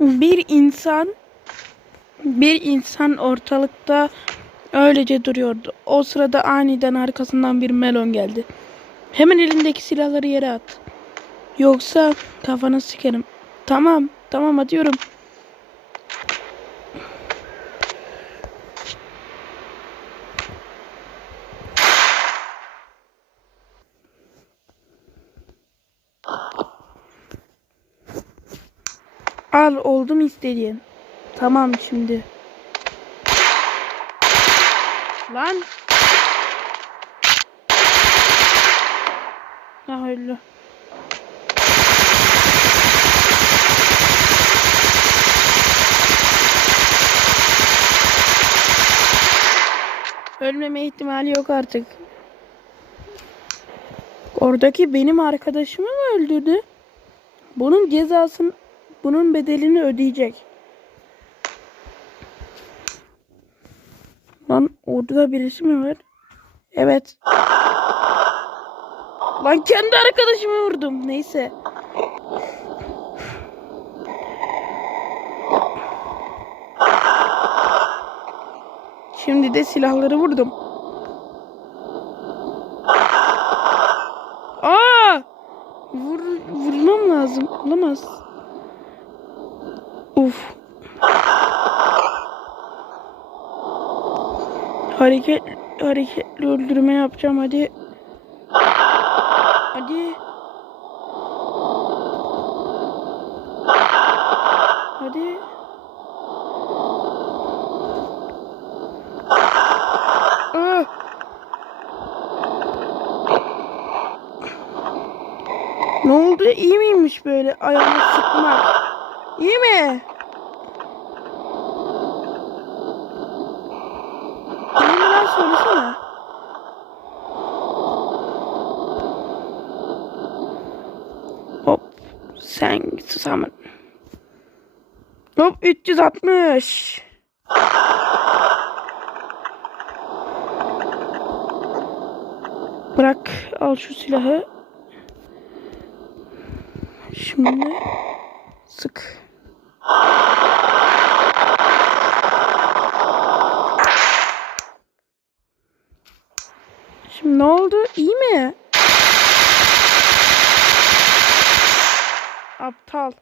Bir insan bir insan ortalıkta öylece duruyordu. O sırada aniden arkasından bir melon geldi. Hemen elindeki silahları yere at. Yoksa kafanı sikerim. Tamam, tamam atıyorum. Al oldu mu istediğin? Tamam şimdi. Lan. Ha öyle. Ölmeme ihtimali yok artık. Oradaki benim arkadaşımı mı öldürdü? Bunun cezasını, bunun bedelini ödeyecek. Lan orada birisi mi var? Evet. Lan kendi arkadaşımı vurdum. Neyse. Şimdi de silahları vurdum. Aa! Vur, vurmam lazım. Olamaz. Uf. Hareket hareketli öldürme yapacağım hadi. Hadi. Hadi. Ah! Ne oldu? İyi miymiş böyle ayağını sıkmak? İyi mi? İyi mi lan söylesene. Hop. Sen susamın. Hop 360. Bırak al şu silahı. Şimdi sık. Şimdi ne oldu? İyi mi? Aptal.